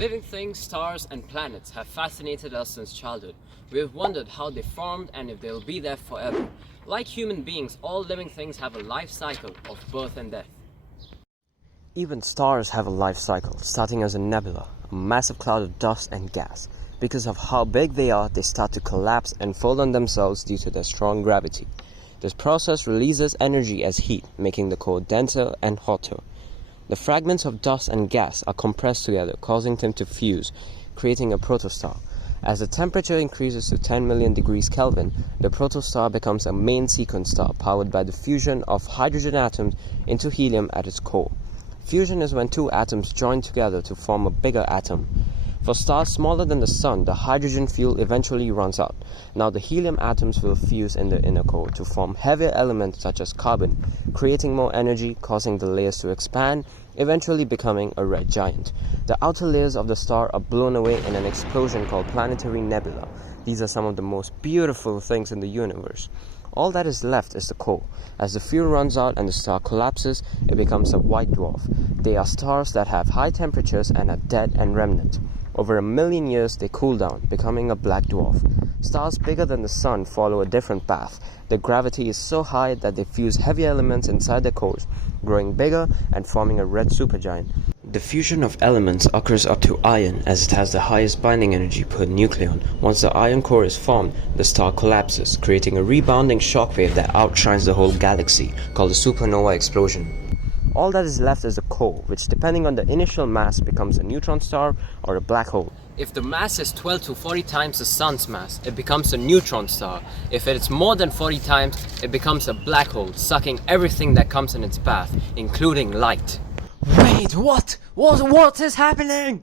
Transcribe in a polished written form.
Living things, stars, and planets have fascinated us since childhood. We have wondered how they formed and if they'll be there forever. Like human beings, all living things have a life cycle of birth and death. Even stars have a life cycle, starting as a nebula, a massive cloud of dust and gas. Because of how big they are, they start to collapse and fold on themselves due to their strong gravity. This process releases energy as heat, making the core denser and hotter. The fragments of dust and gas are compressed together, causing them to fuse, creating a protostar. As the temperature increases to 10 million degrees Kelvin, the protostar becomes a main sequence star powered by the fusion of hydrogen atoms into helium at its core. Fusion is when two atoms join together to form a bigger atom. For stars smaller than the Sun, the hydrogen fuel eventually runs out. Now the helium atoms will fuse in the inner core to form heavier elements such as carbon, creating more energy, causing the layers to expand, eventually becoming a red giant. The outer layers of the star are blown away in an explosion called planetary nebula. These are some of the most beautiful things in the universe. All that is left is the core. As the fuel runs out and the star collapses, it becomes a white dwarf. They are stars that have high temperatures and are dead and remnant. Over 1 million years, they cool down, becoming a black dwarf. Stars bigger than the Sun follow a different path. Their gravity is so high that they fuse heavy elements inside their cores, growing bigger and forming a red supergiant. The fusion of elements occurs up to iron, as it has the highest binding energy per nucleon. Once the iron core is formed, the star collapses, creating a rebounding shockwave that outshines the whole galaxy, called a supernova explosion. All that is left is the core, which depending on the initial mass becomes a neutron star or a black hole. If the mass is 12 to 40 times the Sun's mass, it becomes a neutron star. If it's more than 40 times, it becomes a black hole, sucking everything that comes in its path, including light. Wait, what? What is happening?